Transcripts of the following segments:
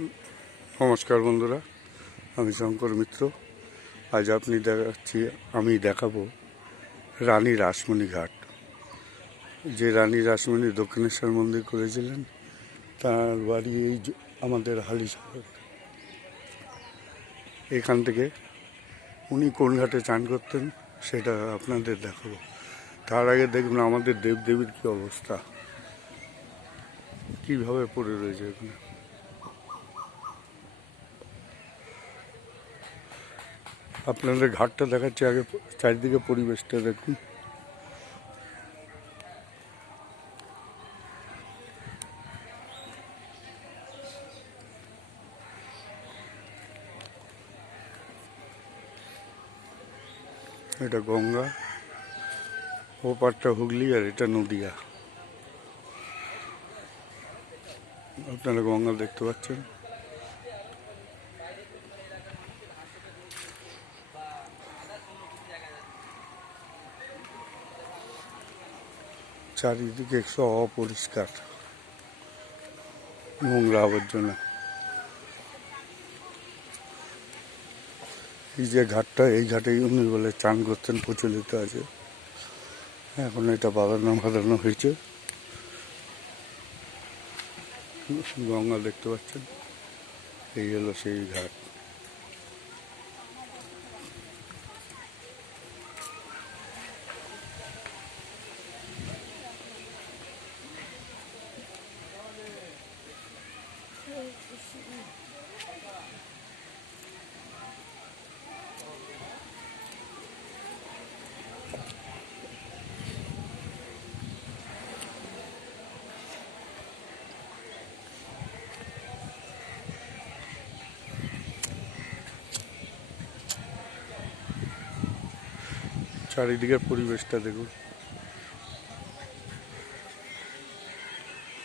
নমস্কার বন্ধুরা, আমি শঙ্কর মিত্র। আজ আমি দেখাবো রানী রাসমণি ঘাট। যে রানী রাসমণি দক্ষিণেশ্বর মন্দির করেছিলেন, তার বাড়ি এই আমাদের হালিশহর। এখান থেকে উনি কোন ঘাটে চান করতেন সেটা আপনাদের দেখাবো। তার আগে দেখুন আমাদের দেবদেবীর কী অবস্থা, কীভাবে পড়ে রয়েছে এখানে। আপনাদের ঘাটটা দেখাচ্ছি, আগে চারিদিকে পরিবেশটা দেখুন। এটা গঙ্গা, ও পারটা হুগলি, আর এটা নদিয়া। আপনারা গঙ্গা দেখতে পাচ্ছেন। চারিদিকে সব অপরিষ্কার, নোংরা আবর্জনা। এই যে ঘাটটা, এই ঘাটেই উনি বলে চান করতেন, প্রচলিত আছে। এখন এটা বাঁধানো হয়েছে। গঙ্গা দেখতে পাচ্ছেন, এই হলো সেই ঘাট। চারিদিকের পরিবেশটা দেখুন,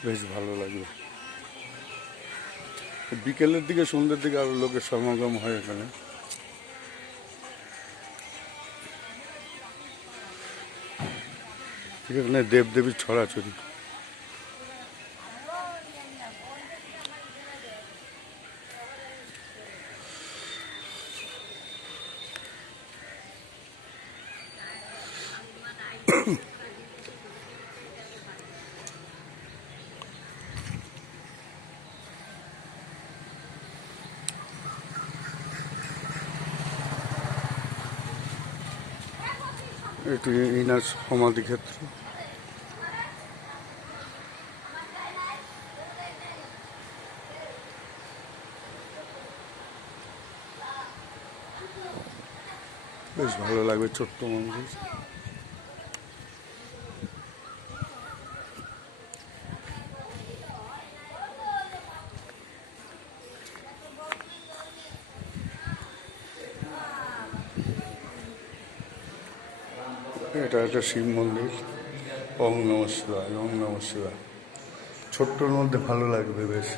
বেশ ভালো লাগবে। বিকেলের দিকে, সন্ধ্যের দিকে আরো লোকের সমাগম হয় এখানে। এখানে দেবদেবীর ছড়াছড়ি। এটি ইনার সমাধি ক্ষেত্র। বেশ ভালো লাগবে, ছোট্ট মন্দির। এটা একটা শিব মন্দির। ওং নমঃ শিবায়, ওং নমঃ শিবায়। ছোট্টর মধ্যে ভালো লাগবে বেশ,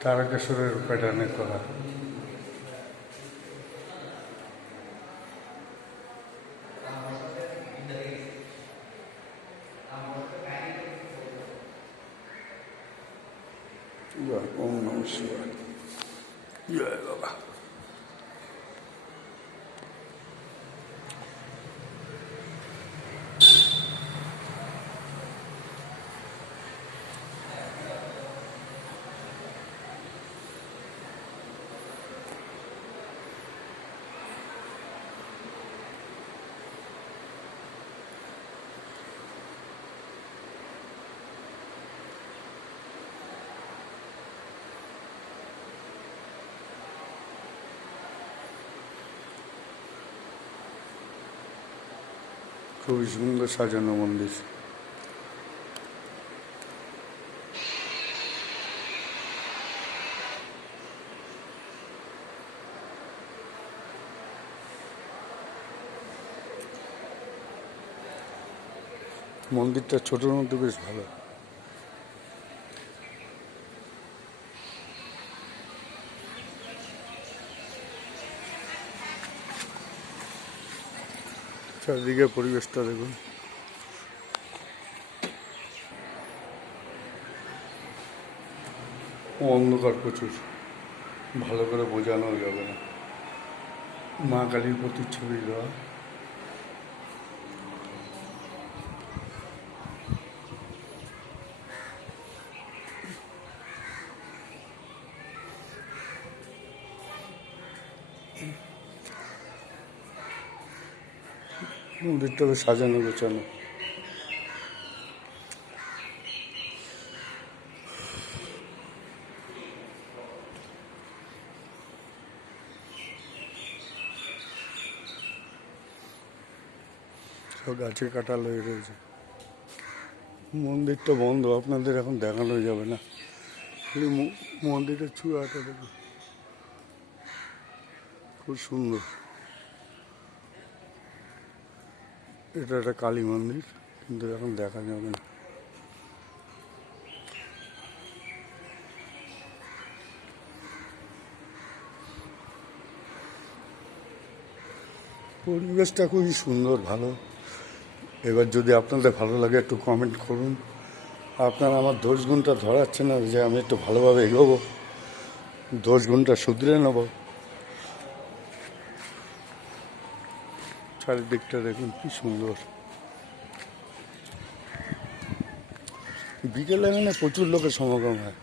তারকেশ্বরের প্যাটার্নে করা। ওং নমঃ শিবায়, জয় বাবা। খুবই সুন্দর সাজানো মন্দির। মন্দিরটা ছোটোর মধ্যে বেশ ভালো। চারদিকে পরিবেশটা দেখুন। অন্ধকার প্রচুর, ভালো করে বোঝানো যাবে না। মা কালীর প্রতিচ্ছবি দেওয়া। মন্দিরটা বেশ সাজানো গোছানো। সব গাছে কাঁঠাল হয়ে রয়েছে। মন্দিরটা বন্ধ, আপনাদের এখন দেখানো যাবে না। খালি মন্দিরের চূড়াটা দেখুন, খুব সুন্দর। এটা একটা কালী মন্দির, কিন্তু এখন দেখা যাবে না। পরিবেশটা খুবই সুন্দর, ভালো। এবার যদি আপনাদের ভালো লাগে একটু কমেন্ট করুন। আপনারা আমার দোষ গুণটা ধরাচ্ছে না যে আমি একটু ভালোভাবে এগোবো, দোষ গুণটা শুধরে নেব। চারিদিকটা দেখুন কি সুন্দর। বিকেলে এখানে প্রচুর লোকের সমাগম হয়।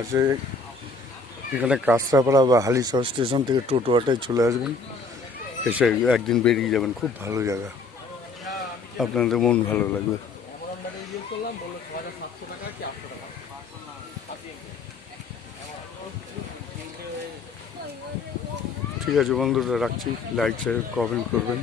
আছে এখানে কাঁচরাপাড়া বা হালিশহর স্টেশন থেকে টোটোয়াটায় চলে আসবেন, এসে একদিন বেরিয়ে যাবেন। খুব ভালো জায়গা, আপনাদের মন ভালো লাগবে। ঠিক আছে বন্ধুরা, রাখছি। লাইক শেয়ার কমেন্ট করবেন।